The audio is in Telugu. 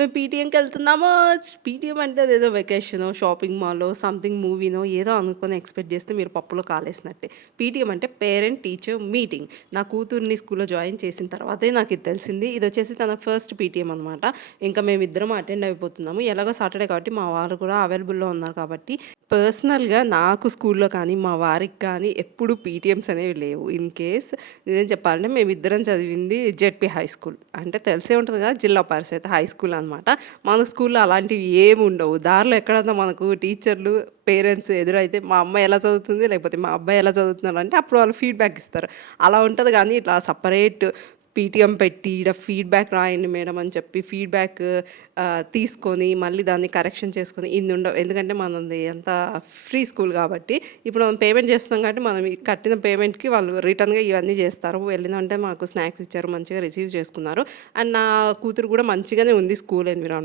మేము పీటీఎంకెళ్తున్నాము. పీటీఎం అంటే అదేదో వెకేషనో, షాపింగ్ మాలో, సంథింగ్ మూవీనో ఏదో అనుకోని ఎక్స్‌పెక్ట్ జేస్తే మీరు పప్పులో కాలేసినట్టే. పీటీఎం అంటే పేరెంట్ టీచర్ మీటింగ్. నా కూతుర్ని స్కూల్‌లో జాయిన్ చేసిన తర్వాతే నాకిది తెలిసింది. ఇదొచ్చేసి తన ఫస్ట్ పీటీఎం అనమాట. ఇంకా మేమిద్దరం అటెండ్ అయిపోతున్నాము. ఎలాగో సాటర్‌డే కాబట్టి మా వారు కూడా అవైలబుల్‌లో ఉన్నారు కాబట్టి, పర్సనల్‌గా నాకు స్కూల్‌లో కానీ, మా వారికి కానీ ఎప్పుడు పీటీఎమ్స్ అనేవి లేవు. ఇన్ కేస్ నిజం చెప్పాలంటే మేమిద్దరం చదివింది జెడ్పీ హై స్కూల్. అంటే తెలిసే ఉంటది కదా! జిల్లా పరిషత్ హై స్కూల్ అనమాట. మన స్కూల్‌లో అలాంటివి ఏముండవు. దారిలో ఎక్కడన్నా మనకు టీచర్లు, పేరెంట్స్ ఎదురైతే మా అమ్మాయి ఎలా చదువుతుంది? లేకపోతే మా అబ్బాయి ఎలా చదువుతున్నారు? అంటే అప్పుడు వాళ్ళు ఫీడ్‌బ్యాక్ ఇస్తారు. అలా ఉంటది గానీ ఇట్లా సెపరేట్ పీటీఎం పెట్టి ఈడ ఫీడ్‌బ్యాక్ రాయండి మేడం అని చెప్పి ఫీడ్‌బ్యాక్ తీసుకొని మళ్ళీ దాన్ని కరెక్షన్ చేసుకొని ఇన్ని ఉండవు. ఎందుకంటే మనది అంతా ఫ్రీ స్కూల్ కాబట్టి ఇప్పుడు మనం పేమెంట్ చేస్తున్నాం కాబట్టి మనం ఈ కట్టిన పేమెంట్‌కి వాళ్ళు రిటర్న్‌గా ఇవన్నీ చేస్తారు. వెళ్ళిందంటే మాకు స్నాక్స్ ఇచ్చారు. మంచిగా రిసీవ్ చేసుకున్నారు. అండ్ నా కూతురు కూడా మంచిగానే ఉంది స్కూల్ ఎన్విరాన్మెంట్.